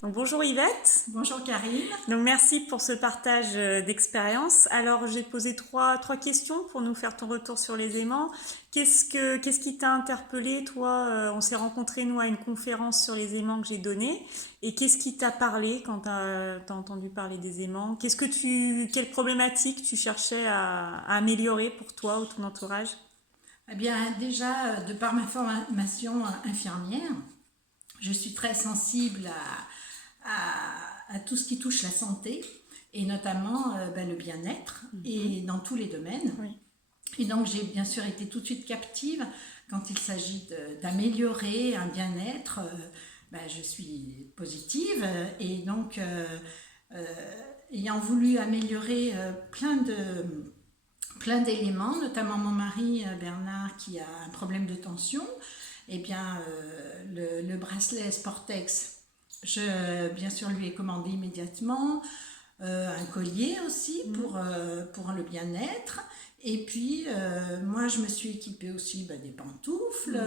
Donc bonjour Yvette. Bonjour Karine. Donc merci pour ce partage d'expérience. Alors j'ai posé trois questions pour nous faire ton retour sur les aimants. Qu'est-ce qui t'a interpellé toi? On s'est rencontrés nous à une conférence sur les aimants que j'ai donnée. Et qu'est-ce qui t'a parlé quand t'as entendu parler des aimants? Quelle problématique tu cherchais à améliorer pour toi ou ton entourage? Eh bien, déjà, de par ma formation infirmière, je suis très sensible à tout ce qui touche la santé et notamment le bien-être et dans tous les domaines. Oui. Et donc, j'ai bien sûr été tout de suite captive quand il s'agit d'améliorer un bien-être. Je suis positive et donc, ayant voulu améliorer plein d'éléments, notamment mon mari Bernard qui a un problème de tension, eh bien le bracelet Sportex, bien sûr lui ai commandé immédiatement, un collier aussi pour le bien-être, et puis moi je me suis équipée aussi des pantoufles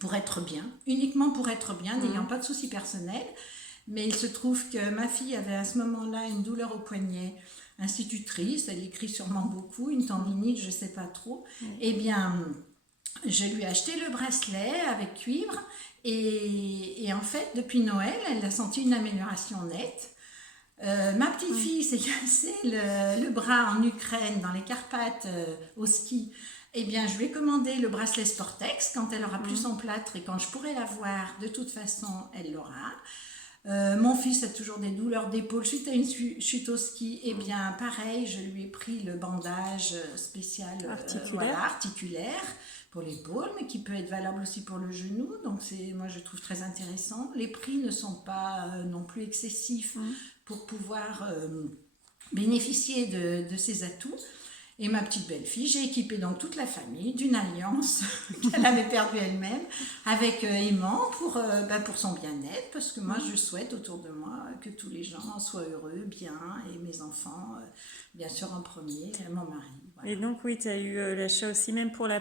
pour être bien, uniquement pour être bien, n'ayant pas de soucis personnels. Mais il se trouve que ma fille avait à ce moment-là une douleur au poignet, institutrice, elle écrit sûrement beaucoup, une tendinite, je ne sais pas trop. Eh bien, je lui ai acheté le bracelet avec cuivre et en fait, depuis Noël, elle a senti une amélioration nette. Ma petite fille s'est cassé le bras en Ukraine, dans les Carpates, au ski. Eh bien, je lui ai commandé le bracelet Sportex. Quand elle aura plus son plâtre et quand je pourrai l'avoir, de toute façon, elle l'aura. Mon fils a toujours des douleurs d'épaule suite à une chute au ski. Eh bien, pareil, je lui ai pris le bandage spécial articulaire pour l'épaule, mais qui peut être valable aussi pour le genou. Donc, moi, je trouve très intéressant. Les prix ne sont pas non plus excessifs pour pouvoir bénéficier de ces atouts. Et ma petite belle-fille, j'ai équipé donc toute la famille d'une alliance qu'elle avait perdue elle-même avec aimant pour son bien-être, parce que moi je souhaite autour de moi que tous les gens soient heureux, bien, et mes enfants, bien sûr en premier, mon mari. Voilà. Et donc oui, tu as eu l'achat aussi même pour la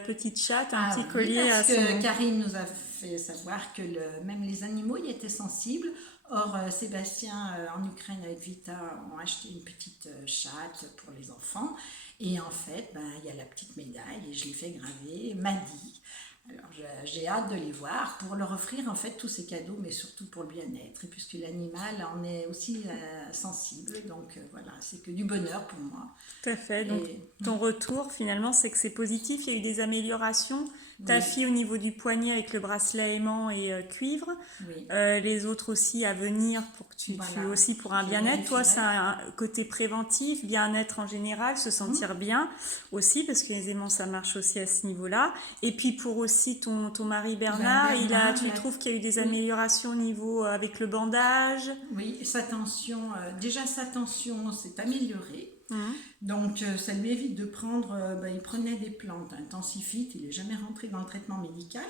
petite chatte, un petit Oui, collier à parce son... que Karine nous a fait savoir que même les animaux y étaient sensibles. Or, Sébastien, en Ukraine avec Vita, ont acheté une petite chatte pour les enfants. Et en fait, il y a la petite médaille et je l'ai fait graver, Maddy. Alors, j'ai hâte de les voir pour leur offrir en fait tous ces cadeaux, mais surtout pour le bien-être. Et puisque l'animal en est aussi sensible, donc voilà, c'est que du bonheur pour moi. Tout à fait. Donc, Et ton retour, finalement, c'est que c'est positif. Il y a eu des améliorations. Ta oui, fille au niveau du poignet avec le bracelet aimant et cuivre. oui, Les autres aussi à venir pour que tu voilà, aussi pour un je bien-être. Toi, c'est vérifierai. un côté préventif, bien-être en général, se sentir bien aussi, parce que les aimants, ça marche aussi à ce niveau-là. Et puis pour aussi ton mari Bernard, Bernard, tu trouves qu'il y a eu des oui, améliorations au niveau avec le bandage. oui, sa tension, déjà sa tension s'est améliorée. Mhm. Donc ça lui évite de prendre, il prenait des plantes intensifit, il n'est jamais rentré dans le traitement médical,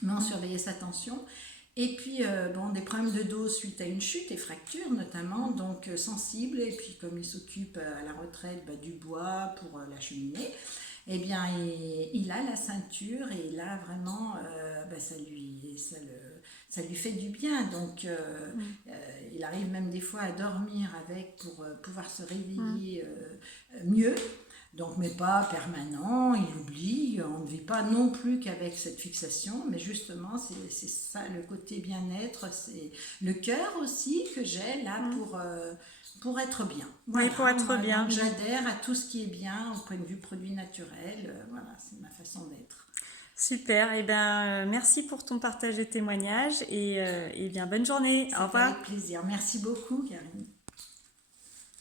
mais on surveillait sa tension. Et puis des problèmes de dos suite à une chute et fracture notamment, donc sensible. Et puis comme il s'occupe à la retraite du bois pour la cheminée, eh bien il a la ceinture et là vraiment ça lui fait du bien. Donc il arrive même des fois à dormir avec pour pouvoir se réveiller mieux. Donc, mais pas permanent, il oublie, on ne vit pas non plus qu'avec cette fixation, mais justement, c'est ça le côté bien-être, c'est le cœur aussi que j'ai là pour être bien. Oui, Voilà, pour être moi, bien. donc j'adhère à tout ce qui est bien au point de vue produit naturel, voilà, c'est ma façon d'être. Super. Et ben, merci pour ton partage de témoignages et bien bonne journée. Au C'est revoir. avec plaisir. Merci beaucoup, Karine.